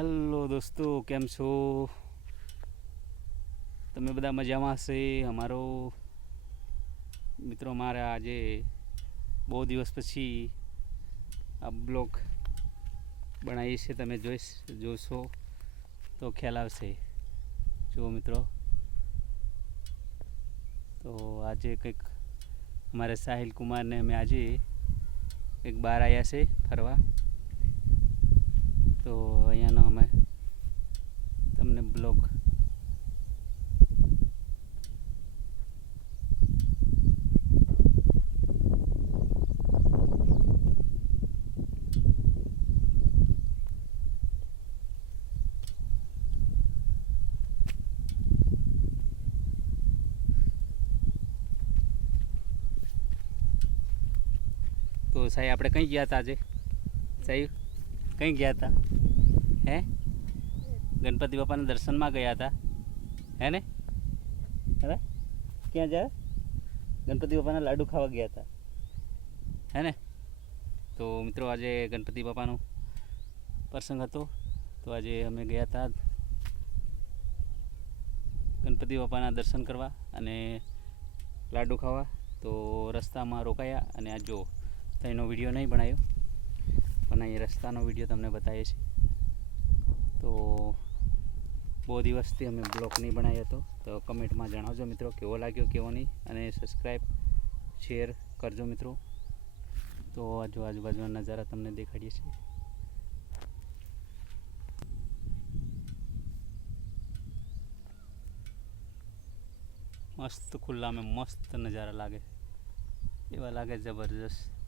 Hello દોસ્તો, કેમ છો? તમે બધા મજામાં હશે? અમારો મિત્રો મારા આજે બહુ દિવસ પછી આ બ્લોગ બનાવીએ છીએ. તમે જોઈશ, જોશો તો ખ્યાલ આવશે. જુઓ મિત્રો. તો આજે કંઈક અમારે સાહિલ કુમારને અમે આજે કંઈક બહાર આવ્યા છે ફરવા. તો અહીંયાનો અમે. તમને બ્લોગ. તો સાહેબ, આપણે કઈ ગયા હતા આજે? સાહેબ, કઈ ગયા હતા? હે? ગણપતિ બાપાના દર્શનમાં ગયા હતા. હે ને? અરે ક્યાં જા ગણપતિ બાપાના લાડુ ખાવા ગયા હતા. હે ને? તો મિત્રો આજે ગણપતિ બાપાનો પ્રસંગ હતો. તો આજે અમે ગયા હતા ગણપતિ બાપાના દર્શન કરવા અને લાડુ ખાવા. તો રસ્તામાં રોકાયા અને આ જો તો એનો વીડિયો નહીં બનાવ્યો પણ અહીં રસ્તાનો વીડિયો તમને બતાવીએ છીએ. તો બહુ દિવસથી અમે બ્લોગ નહીં બનાવ્યો હતો. તો કમેન્ટમાં જણાવજો મિત્રો, કેવો લાગ્યો, કેવો નહીં? અને સબસ્ક્રાઈબ શેર કરજો મિત્રો. તો આજુ આજુબાજુના નજારા તમને દેખાડીએ છીએ. મસ્ત ખુલ્લામાં મસ્ત નજારા લાગે. એવા લાગે જબરજસ્ત.